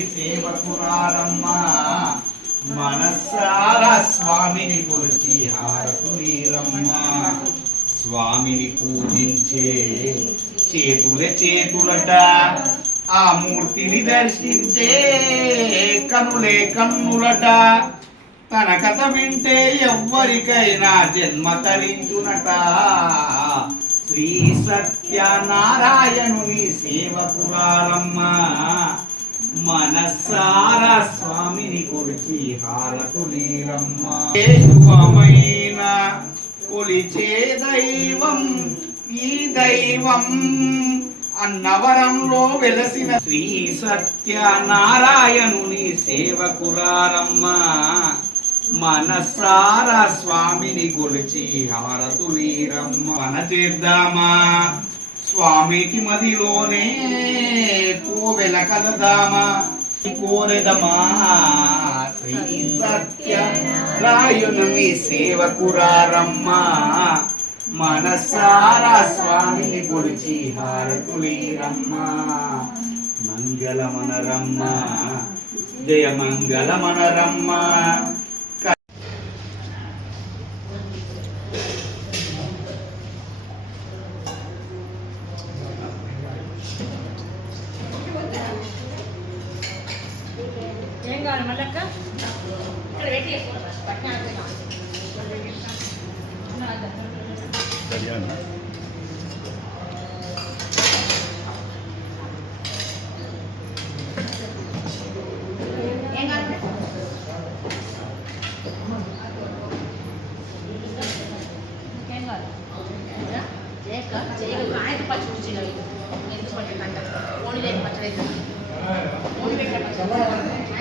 సేవకురారమ్మ మనస్సారా స్వామిని కొలిచి హారతులీరమ్మా స్వామిని పూజించే చేతుల చేతులట. ఆ మూర్తిని దర్శించే కనులే కన్నులట. తన కథ వింటే ఎవ్వరికైనా జన్మ తరించునట. శ్రీ సత్యనారాయణుని సేవకురాలమ్మ. మనస్సారా స్వామిని కొలిచి హారతులీరమ్మ శుభమైన కొలిచే దైవం ఈ దైవం అన్నవరంలో వెలసిన శ్రీ సత్యనారాయణుని సేవకురారమ్మ. మనసారా స్వామిని కొలిచి హారతులీరమ్మ మన చేద్దామా? స్వామికి మదిలోనే కోవెల కలదామా కోరెదమా శ్రీ సత్య రాయును మీ సేవకురారమ్మా మనసారా స్వామిని కొలిచి హారతులీరమ్మ మంగళమనరమ్మ జయ మంగళమనరమ్మ ఏం కావాలి మళ్ళక్క ఇక్కడ పెట్టి పట్టిన ఏం కావాలి ఏం కావాలి చేయక చేయక ఆయన పచ్చి కూర్చున్నాడు ఎందుకు పట్టిందంట ఓణి లేని పచ్చడి ఓణి పెట్టిన పచ్చడి